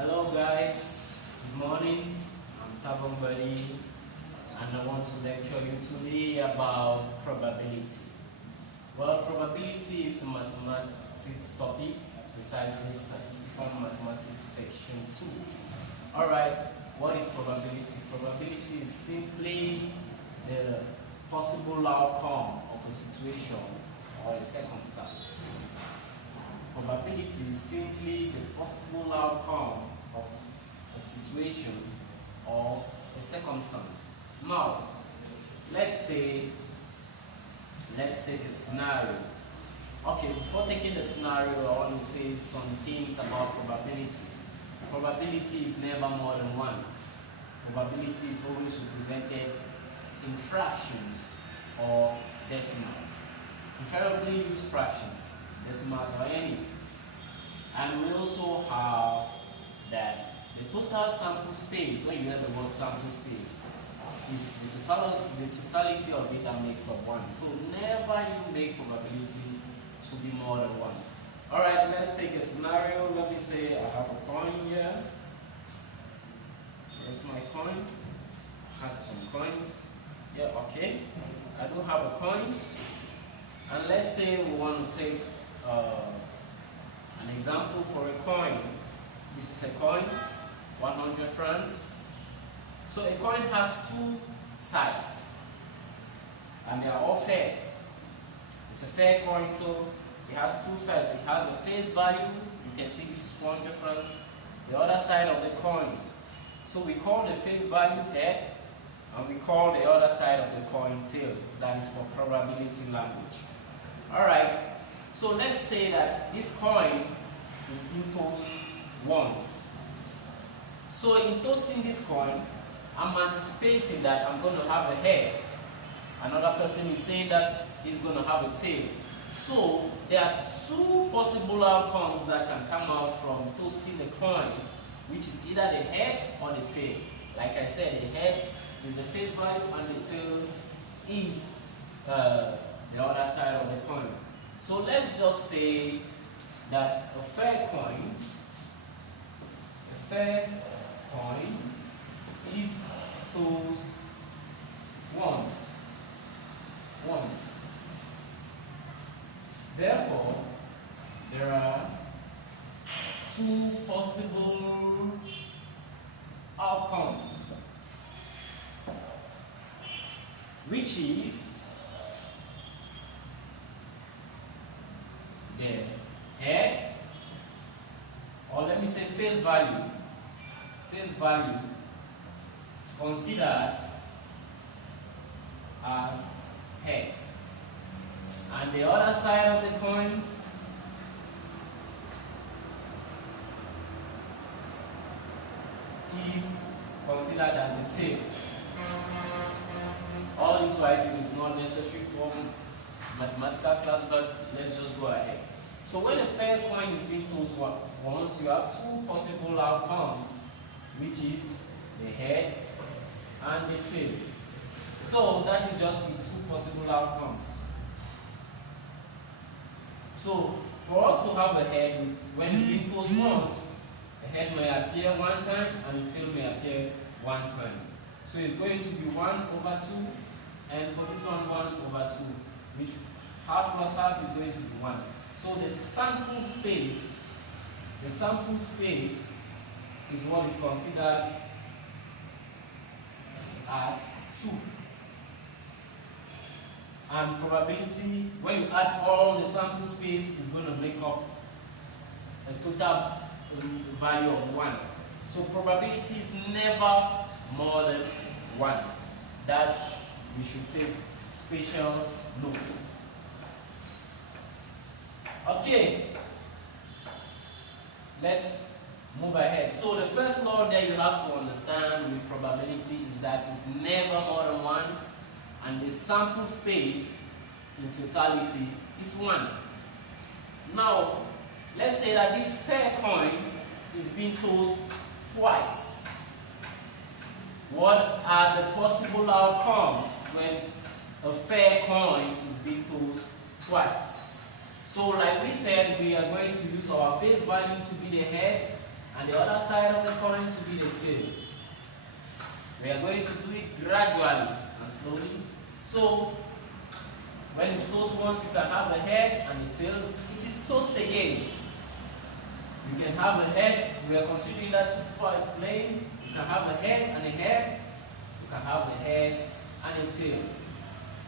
Hello guys, good morning. I'm Tabong Buddy and I want to lecture you today about probability. Well, probability is a mathematics topic, precisely statistical mathematics section 2. Alright, what is probability? Probability is simply the possible outcome of a situation or a circumstance. Probability is simply the possible outcome of a situation or a circumstance. Now, let's take a scenario. Okay, before taking the scenario, I want to say some things about probability. Probability is never more than one. Probability is always represented in fractions or decimals. Preferably use fractions, decimals or any. And we also have that the total sample space, when you hear the word sample space, is the totality of it that makes up one. So never you make probability to be more than one. Alright, let's take a scenario. Let me say I have a coin here. Here's my coin. I had some coins. Yeah, okay. I do have a coin. And let's say we want to take an example for a coin. This is a coin, 100 francs. So a coin has two sides, and they are all fair. It's a fair coin, so it has two sides. It has a face value. You can see this is 100 francs. The other side of the coin. So we call the face value head, and we call the other side of the coin tail. That is for probability language. Alright, so let's say that this coin is being tossed once. So in toasting this coin, I'm anticipating that I'm going to have a head. Another person is saying that he's going to have a tail. So there are two possible outcomes that can come out from toasting the coin, which is either the head or the tail. Like I said, the head is the face value and the tail is the other side of the coin. So let's just say that a fair coin is tossed once. Therefore, there are two possible outcomes, which is the head, or let me say face value considered as head, and the other side of the coin is considered as the tail. All this writing is not necessary for mathematical class, but let's just go ahead. So when a fair coin is being tossed once, you have two possible outcomes, which is the head and the tail. So that is just the two possible outcomes. So for us to have a head, when it's being tossed once, the head may appear one time and the tail may appear one time. So it's going to be 1 over 2, and for this one 1 over 2, which half plus half is going to be 1. So the sample space is what is considered as 2. And probability, when you add all the sample space, is going to make up a total value of 1. So probability is never more than 1. That we should take special note. Okay, let's move ahead. So the first law that you have to understand with probability is that it's never more than 1, and the sample space in totality is 1. Now, let's say that this fair coin is being tossed twice. What are the possible outcomes when a fair coin is being tossed twice? So like we said, we are going to use our face value to be the head and the other side of the coin to be the tail. We are going to do it gradually and slowly. So, when it's tossed once, you can have the head and the tail. It is tossed again. You can have the head. We are considering that two-part plane. You can have the head and the head. You can have the head and the tail.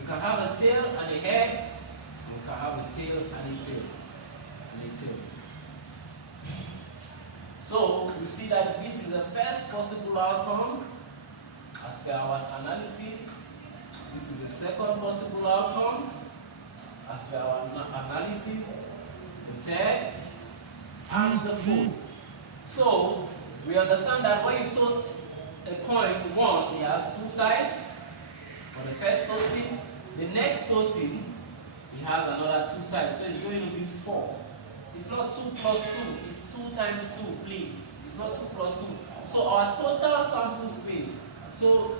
You can have the tail and the head. And you can have the tail and the tail. And the tail. So, you see that this is the first possible outcome as per our analysis. This is the second possible outcome as per our analysis, the third, and the fourth. So, we understand that when you toss a coin once, it has two sides. For the first toasting, the next toasting, it has another two sides. So, it's going to be 4. It's not 2 plus 2, it's 2 times 2, please. It's not 2 plus 2. So, our total sample space. So,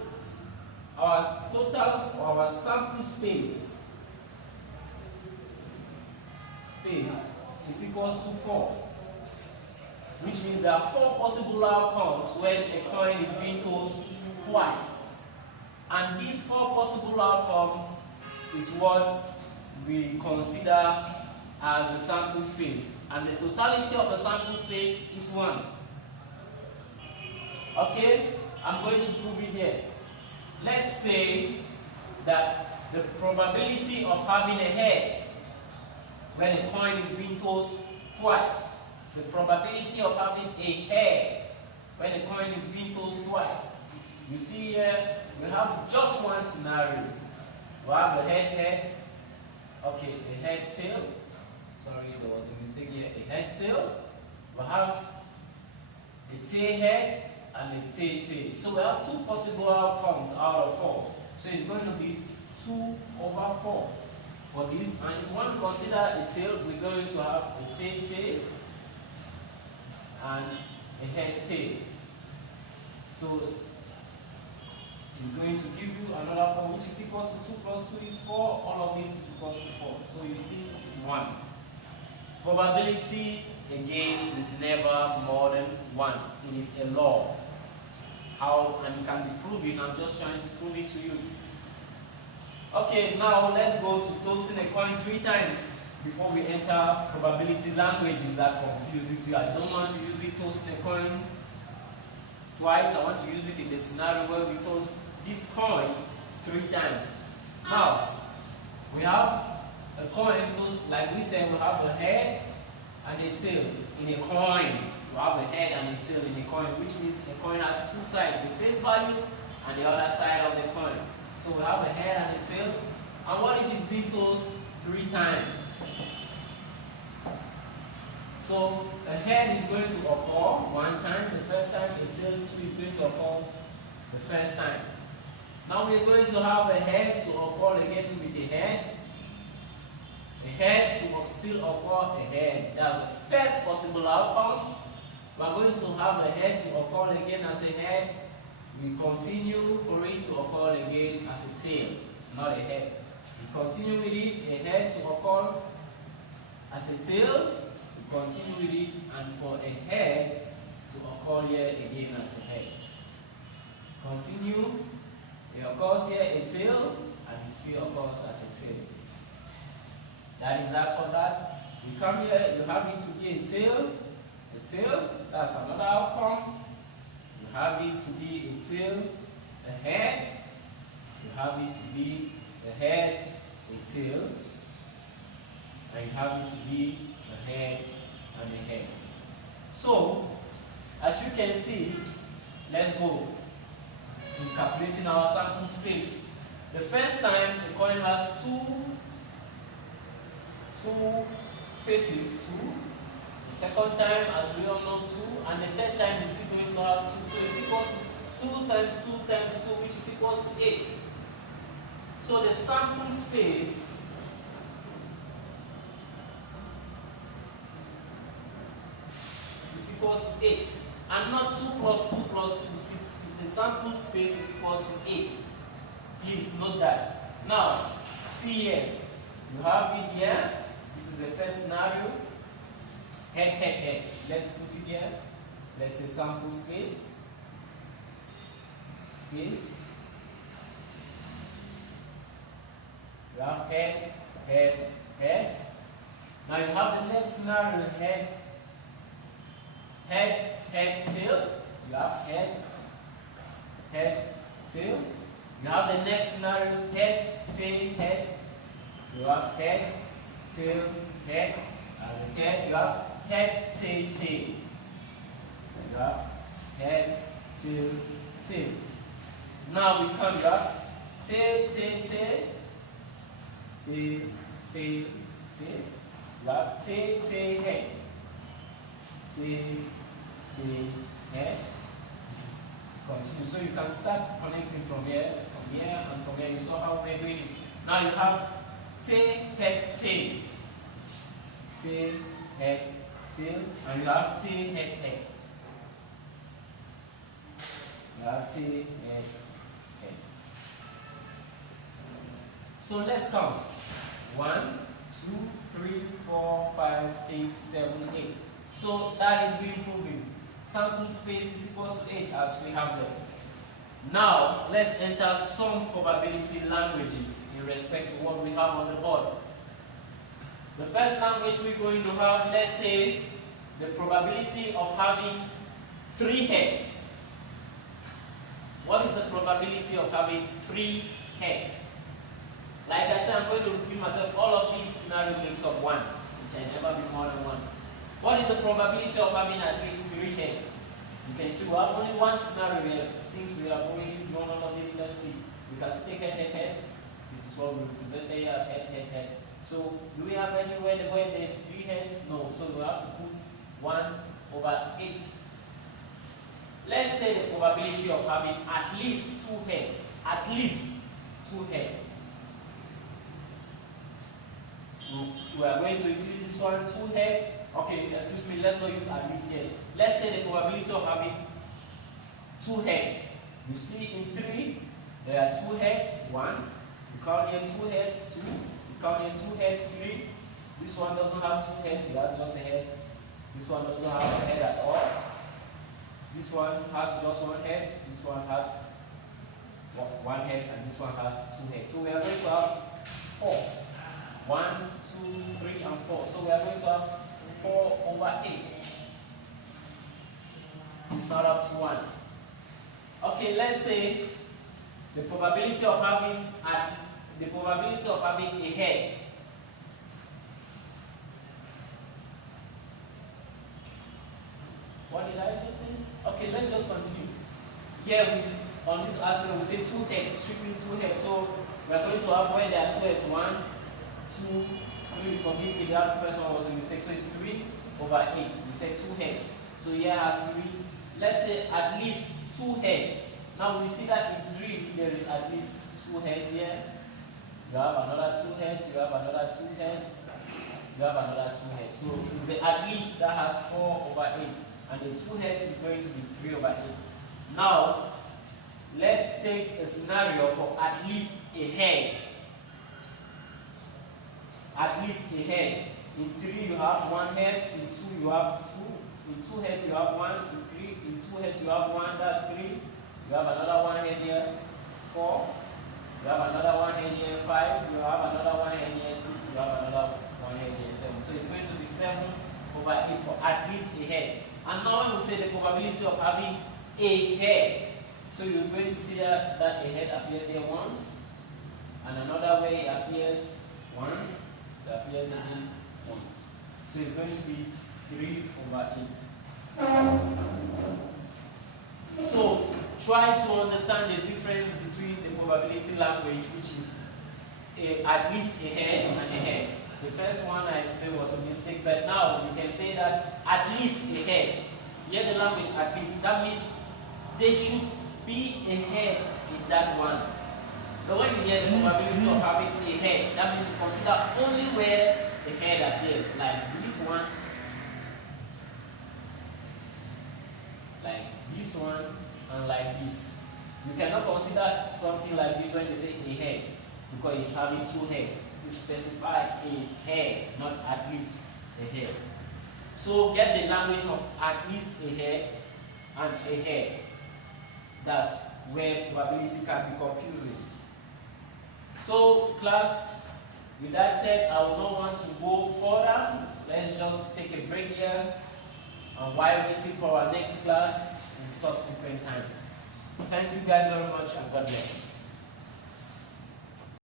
our sample space is equals to 4, which means there are 4 possible outcomes when a coin is being tossed twice. And these 4 possible outcomes is what we consider as the sample space. And the totality of the sample space is 1. Okay? I'm going to prove it here. Let's say that the probability of having a head when a coin is being tossed twice, the probability of having a head when a coin is being tossed twice. You see here, we have just one scenario. We have the head, okay, a head tail. Sorry, there was a mistake here. A head tail. We have a tail head and a tail. So we have 2 possible outcomes out of 4. So it's going to be 2 over 4 for this. And if one consider a tail, we're going to have a tail and a head tail. So it's going to give you another 4, which is equal to 2 plus 2 is 4. All of this is equal to 4. So you see it's 1. Probability, again, is never more than 1. It is a law. How, and it can be proven. I'm just trying to prove it to you. Okay, now let's go to toasting a coin 3 times before we enter probability languages that confuses you. I don't want to use it toasting a coin twice. I want to use it in the scenario where we toast this coin 3 times. Now, we have a coin, like we said, we have a head and a tail in a coin. You have a head and a tail in a coin, which means a coin has 2 sides, the face value and the other side of the coin. So we have a head and a tail. And what if it's being tossed 3 times? So a head is going to occur 1 time, the first time, the tail 2 is going to occur the first time. Now we're going to have a head to occur again with a head. A head to still occur a head. That's the first possible outcome. We're going to have a head to occur again as a head. We continue for it to occur again as a tail, not a head. We continue with it, a head to occur as a tail. We continue with it, and for a head to occur here again as a head. Continue, it occurs here a tail, and it still occurs as a tail. That is that for that. You come here, you have it to be a tail. A tail, that's another outcome. You have it to be a tail, a head. You have it to be a head, a tail. And you have it to be a head and a head. So, as you can see, let's go in calculating our sample space. The first time the coin has two faces, 2. The second time, as we all know, 2. And the third time is still going to have 2. So it's equal to 2 times 2 times 2, which is equal to 8. So the sample space is equal to 8. And not 2 plus 2 plus 2, 6. The sample space is equal to 8. Please note that. Now, see here. You have it here. This is the first scenario. Head. Let's put it here. let's say sample space, space. You have head, head, head. Now you have the next scenario, head, head, head, tail. You have head, head, tail. You have the next scenario, head, tail, head. You have head, tail, head. As a head, you have head, tail, tail. You have head, tail, tail. Now we come back, tail, tail, tail, tail, tail, tail. You have tail, tail, head, tail, tail, head. This is continue. So you can start connecting from here, and from here. You saw how we're doing it. Now you have tail, head, tail, tail, head, tail, and you have tail, head, head. You have tail, head, head. So let's count. 1, 2, 3, 4, 5, 6, 7, 8. So that is being proven. Sample space is equal to 8 as we have them. Now let's enter some probability languages in respect to what we have on the board. The first language we're going to have, let's say, the probability of having 3 heads. What is the probability of having 3 heads? Like I said, I'm going to repeat myself. All of these scenarios makes up 1. It can never be more than 1. What is the probability of having at least 3 heads? You can see we have only one scenario here. Since we have already drawn all of this, let's see. We can take head, head, head. This is what we represent here as head, head, head. So do we have anywhere where there's 3 heads? No. So we have to put 1/8. Let's say the probability of having at least 2 heads. At least 2 heads. We are going to use this one, 2 heads. Okay, excuse me, let's not use at least here. Let's say the probability of having 2 heads. You see in 3, there are 2 heads, 1. You count here 2 heads, 2. You count here 2 heads, 3. This one doesn't have 2 heads, it has just a head. This one doesn't have a head at all. This one has just 1 head. This one has 1 head, and this one has 2 heads. So we are going to have 4. 1, 2, 3, and 4. So we are going to have 4/8. It's not up to 1. Okay, let's say the probability of having a head. What did I just say? Okay, let's just continue. Here on this aspect we say 2 heads, strictly 2 heads. So we are going to have where there are 2 heads. 1, 2, 3. Forgive me, the first one was a mistake. So it's 3/8. We said 2 heads. So here has 3. Let's say at least 2 heads. Now we see that in 3 there is at least 2 heads here. You have another 2 heads. You have another 2 heads. You have another 2 heads. So it's the at least that has 4/8, and the 2 heads is going to be 3/8. Now let's take a scenario for at least a head. At least a head. In 3 you have 1 head. In 2 you have 2. In 2 heads you have 1. In 2 heads you have 1. That's 3. You have another 1 head here. 4. You have another 1 head here. 5. You have another 1 head here. 6. You have another 1 head here. 7. So it's going to be 7/8 for at least a head. And now when we say the probability of having a head, so you're going to see that a head appears here once, and another way it appears once. It appears again once. So it's going to be 3/8. So try to understand the difference between the probability language, which is at least a head and a head. The first one I explained was a mistake, but now you can say that at least a head. Here the language at least, that means there should be a head in that one. But when you hear the probability of having a head, that means you consider only where the head appears, like this one, and like this. You cannot consider something like this when they say a head, because it's having 2 heads. You specify a head, not at least a head. So get the language of at least a head and a hair. That's where probability can be confusing. So class, with that said, I will not want to go further. Let's just take a break here, and while waiting for our next class in subsequent time. Thank you guys very much, and God bless you.